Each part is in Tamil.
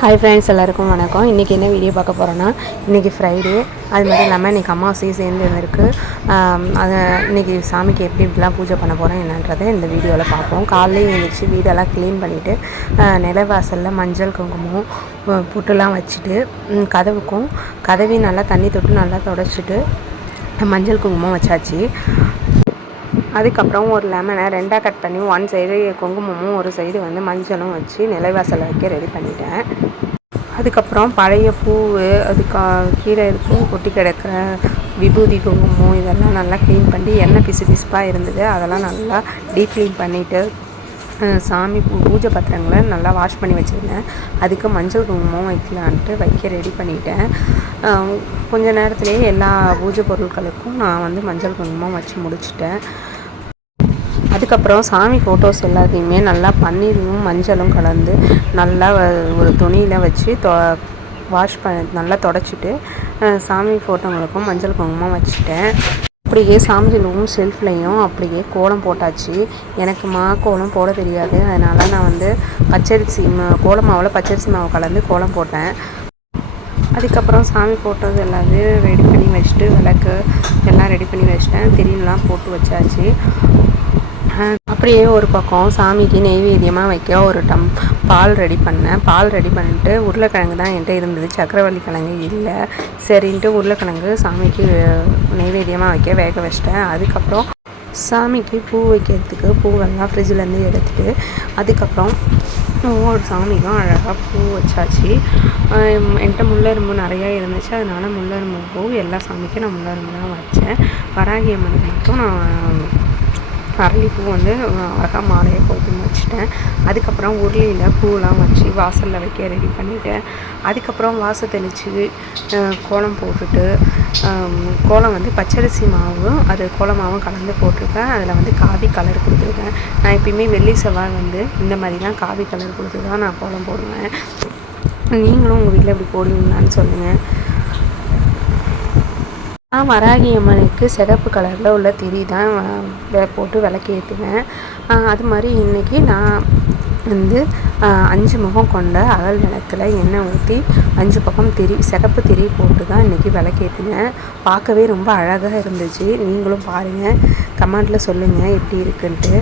ஹாய் ஃப்ரெண்ட்ஸ் எல்லாருக்கும் வணக்கம். இன்றைக்கி என்ன வீடியோ பார்க்க போகிறோன்னா இன்றைக்கி ஃப்ரைடே அது மட்டும் இல்லாமல் இன்றைக்கி அமாவாசையும் சேர்ந்து இருந்திருக்கு. அது அதை இன்றைக்கி சாமிக்கு எப்படி இப்படிலாம் பூஜை பண்ண போகிறோம் என்னன்றதை இந்த வீடியோவில் பார்ப்போம். காலையில் எழுந்திரிச்சு வீடெல்லாம் க்ளீன் பண்ணிவிட்டு நிலவாசலில் மஞ்சள் குங்குமம் புட்டுலாம் வச்சுட்டு கதவுக்கும் கதவையும் நல்லா தண்ணி தொட்டு நல்லா தொடச்சிட்டு மஞ்சள் குங்குமம் வச்சாச்சு. அதுக்கப்புறம் ஒரு லெமனை ரெண்டாக கட் பண்ணி ஒன் சைடு குங்குமமும் ஒரு சைடு வந்து மஞ்சளும் வச்சு நிலைவாசல் வைக்க ரெடி பண்ணிட்டேன். அதுக்கப்புறம் பழைய பூ அதுக்கு கீழே இருக்கும் கொட்டி கிடக்கிற விபூதி குங்குமம் இதெல்லாம் நல்லா க்ளீன் பண்ணி எண்ணெய் பிசு பிசுப்பாக இருந்தது. அதெல்லாம் நல்லா டீப் க்ளீன் பண்ணிவிட்டு சாமி பூ பூஜை பத்திரங்களை நல்லா வாஷ் பண்ணி வச்சுருந்தேன். அதுக்கு மஞ்சள் குங்குமம் வைக்கலான்ட்டு வைக்க ரெடி பண்ணிட்டேன். கொஞ்ச நேரத்துலேயே எல்லா பூஜை பொருட்களுக்கும் நான் வந்து மஞ்சள் குங்குமம் வச்சு முடிச்சிட்டேன். அதுக்கப்புறம் சாமி ஃபோட்டோஸ் எல்லாத்தையுமே நல்லா பன்னீரும் மஞ்சளும் கலந்து நல்லா ஒரு துணியில் வச்சு தொ வாஷ் பண்ண நல்லா தொடச்சிட்டு சாமி ஃபோட்டோங்களுக்கும் மஞ்சள் குங்குமம் வச்சுட்டேன். அப்படியே சாமிகளும் செல்ஃப்லையும் அப்படியே கோலம் போட்டாச்சு. எனக்கு மா கோலம் போட தெரியாது. அதனால் நான் வந்து பச்சரிசி மா- கோல மாவில் பச்சரிசி மாவு கலந்து கோலம் போட்டேன். அதுக்கப்புறம் சாமி ஃபோட்டோஸ் எல்லாத்தையும் ரெடி பண்ணி வச்சுட்டு விளக்கு எல்லாம் ரெடி பண்ணி வச்சிட்டேன். திரியெல்லாம் போட்டு வச்சாச்சு. அப்படியே ஒரு பக்கம் சாமிக்கு நெய்வேத்தியமாக வைக்க ஒரு டம் பால் ரெடி பண்ணேன். பால் ரெடி பண்ணிட்டு உருளைக்கிழங்கு தான் என்கிட்ட இருந்தது. சக்கரவள்ளி கிழங்கு இல்லை. சரின்ட்டு உருளைக்கிழங்கு சாமிக்கு நெய்வேத்தியமாக வைக்க வேக வச்சிட்டேன். அதுக்கப்புறம் சாமிக்கு பூ வைக்கிறதுக்கு பூவெல்லாம் ஃப்ரிட்ஜிலேருந்து எடுத்துட்டு அதுக்கப்புறம் ஒவ்வொரு சாமிக்கும் அழகாக பூ வச்சாச்சு. என்கிட்ட முள்ளரும்பு நிறையா இருந்துச்சு. அதனால் முள்ளரும்பு பூ எல்லா சாமிக்கும் நான் முள்ளரும்பு தான் வச்சேன். வராகி அம்மனுக்கு மட்டும் நான் அரளிப்பூ வந்து அழகாக மாலையை போட்டு வச்சுட்டேன் அதுக்கப்புறம் உருளியில் பூலாம் வச்சு வாசலில் வைக்க ரெடி பண்ணிட்டேன். அதுக்கப்புறம் வாசல் தெளித்து கோலம் போட்டுட்டு கோலம் வந்து பச்சரிசி மாவும் அது கோலமாகவும் கலந்து போட்டிருக்கேன். அதில் வந்து காவி கலர் கொடுத்துருக்கேன். நான் எப்பயுமே வெள்ளி செவ்வாய் வந்து இந்த மாதிரி தான் காவி கலர் கொடுத்து தான் நான் கோலம் போடுவேன். நீங்களும் உங்கள் வீட்டில் இப்படி போடுவீங்களான்னு சொல்லுங்கள் வராகி அம்மனுக்கு சிகப்பு கலரில் உள்ள திரி தான் போட்டு விளக்கு ஏற்றுவேன் அது மாதிரி இன்றைக்கி நான் வந்து அஞ்சு முகம் கொண்ட அகல் விளக்கில் எண்ணெய் ஊற்றி அஞ்சு பக்கம் திரி சிகப்பு திரி போட்டு தான் இன்றைக்கி விளக்கேற்றினேன் பார்க்கவே ரொம்ப அழகாக இருந்துச்சு. நீங்களும் பாருங்கள் கமெண்ட்டில் சொல்லுங்கள் எப்படி இருக்குன்ட்டு.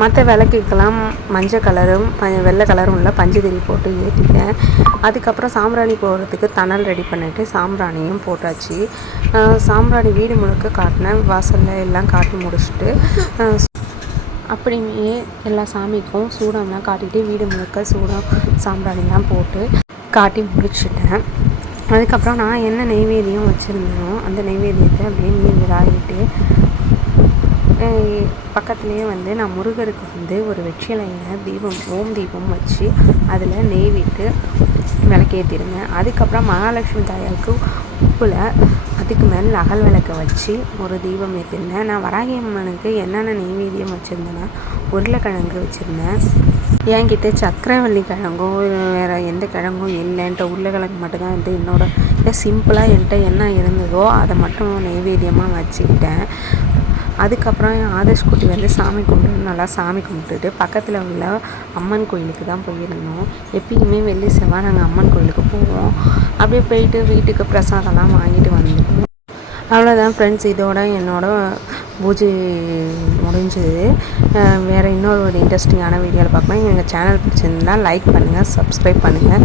மற்ற விளக்குக்கெல்லாம் மஞ்சள் கலரும் ப வெள்ளை கலரும் உள்ள பஞ்சுதிரி போட்டு ஏற்றிட்டேன் அதுக்கப்புறம் சாம்பிராணி போடுறதுக்கு தணல் ரெடி பண்ணிட்டு சாம்பிராணியும் போட்டாச்சு. சாம்பிராணி வீடு முழுக்க காட்டினேன். வாசலில் எல்லாம் காட்டி முடிச்சுட்டு அப்படியே எல்லா சாமிக்கும் சூடம்லாம் காட்டிட்டு வீடு முழுக்க சூடம் சாம்பிராணிலாம் போட்டு காட்டி முடிச்சுட்டேன். அதுக்கப்புறம் நான் என்ன நெய்வேதியம் வச்சுருந்தேனோ அந்த நெய்வேதியத்தை அப்படியே நீர் விடாயிட்டு பக்கத்துலேயே வந்து நான் முருகருக்கு வந்து ஒரு வெற்றிலையில் தீபம் ஓம் தீபம் வச்சு அதில் நெய் விட்டு விளக்கேற்றிருந்தேன் அதுக்கப்புறம் மகாலட்சுமி தாயாருக்கு உப்பில் அதுக்கு மேலே அகல் விளக்கை வச்சு ஒரு தீபம் ஏற்றிருந்தேன் நான் வராகி அம்மனுக்கு என்னென்ன நெய்வேத்தியம் வச்சுருந்தேன்னா உருளைக்கிழங்கு வச்சுருந்தேன். என்கிட்ட சக்கரவள்ளி கிழங்கோ வேறு எந்த கிழங்கும் இல்லை என்கிட்ட உருளைக்கிழங்கு மட்டும்தான் இருந்து என்னோட சிம்பிளாக என்கிட்ட என்ன இருந்ததோ அதை மட்டும் நெய்வேத்தியமாக வச்சுக்கிட்டேன். அதுக்கப்புறம் என் ஆதர்ஷ் குட்டி வந்து சாமி கும்பிட்டு நல்லா சாமி கும்பிட்டுட்டு பக்கத்தில் உள்ள அம்மன் கோயிலுக்கு தான் போயிருந்தோம். எப்பயுமே வெள்ளி செவ்வாய் நாங்கள் அம்மன் கோயிலுக்கு போவோம். அப்படியே போயிட்டு வீட்டுக்கு பிரசாதம்லாம் வாங்கிட்டு வந்துட்டோம். அவ்வளோதான் ஃப்ரெண்ட்ஸ் இதோட என்னோட பூஜை முடிஞ்சது. வேறு இன்னொரு ஒரு இன்ட்ரெஸ்டிங்கான வீடியோவில் பார்க்கலாம். எங்கள் சேனல் பிடிச்சிருந்தால் லைக் பண்ணுங்கள் சப்ஸ்கிரைப் பண்ணுங்கள்